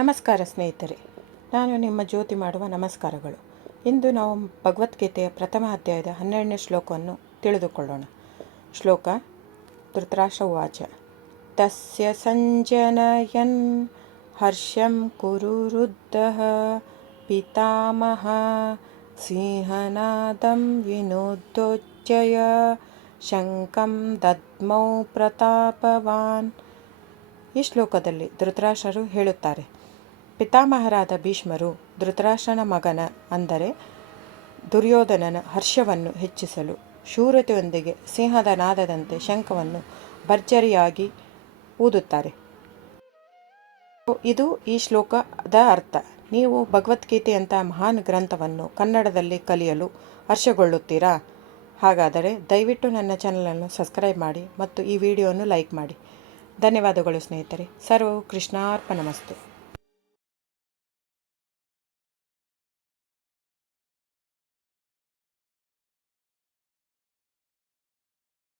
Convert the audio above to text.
ನಮಸ್ಕಾರ ಸ್ನೇಹಿತರೆ, ನಾನು ನಿಮ್ಮ ಜ್ಯೋತಿ ಮಾಡುವ ನಮಸ್ಕಾರಗಳು. ಇಂದು ನಾವು ಭಗವದ್ಗೀತೆಯ ಪ್ರಥಮ ಅಧ್ಯಾಯದ ಹನ್ನೆರಡನೇ ಶ್ಲೋಕವನ್ನು ತಿಳಿದುಕೊಳ್ಳೋಣ. ಶ್ಲೋಕ ಧೃತರಾಷ್ಟ್ರ ಉವಾಚ ತಸ್ಯ ಸಂಜನಯನ್ ಹರ್ಷಂ ಕುರು ರುದ್ಧ ಪಿತಾಮಹ ಸಿಂಹನಾದಂ ವಿನೋದ್ಧೋಚ್ಚಯ ಶಂಕಂ ದದ್ಮೌ ಪ್ರತಾಪವಾನ್. ಈ ಶ್ಲೋಕದಲ್ಲಿ ಧೃತರಾಷ್ಟ್ರರು ಹೇಳುತ್ತಾರೆ ಪಿತಾಮಹರಾದ ಭೀಷ್ಮರು ಧೃತರಾಷ್ಟ್ರನ ಮಗನ ಅಂದರೆ ದುರ್ಯೋಧನನ ಹರ್ಷವನ್ನು ಹೆಚ್ಚಿಸಲು ಶೂರತೆಯೊಂದಿಗೆ ಸಿಂಹದ ನಾದದಂತೆ ಶಂಖವನ್ನು ಭರ್ಜರಿಯಾಗಿ ಊದುತ್ತಾರೆ. ಇದು ಈ ಶ್ಲೋಕದ ಅರ್ಥ. ನೀವು ಭಗವದ್ಗೀತೆಯಂಥ ಮಹಾನ್ ಗ್ರಂಥವನ್ನು ಕನ್ನಡದಲ್ಲಿ ಕಲಿಯಲು ಹರ್ಷಗೊಳ್ಳುತ್ತೀರಾ? ಹಾಗಾದರೆ ದಯವಿಟ್ಟು ನನ್ನ ಚಾನಲನ್ನು ಸಬ್ಸ್ಕ್ರೈಬ್ ಮಾಡಿ ಮತ್ತು ಈ ವಿಡಿಯೋವನ್ನು ಲೈಕ್ ಮಾಡಿ. ಧನ್ಯವಾದಗಳು ಸ್ನೇಹಿತರೆ. ಸರ್ವವು ಕೃಷ್ಣಾರ್ಪಣಮಸ್ತು.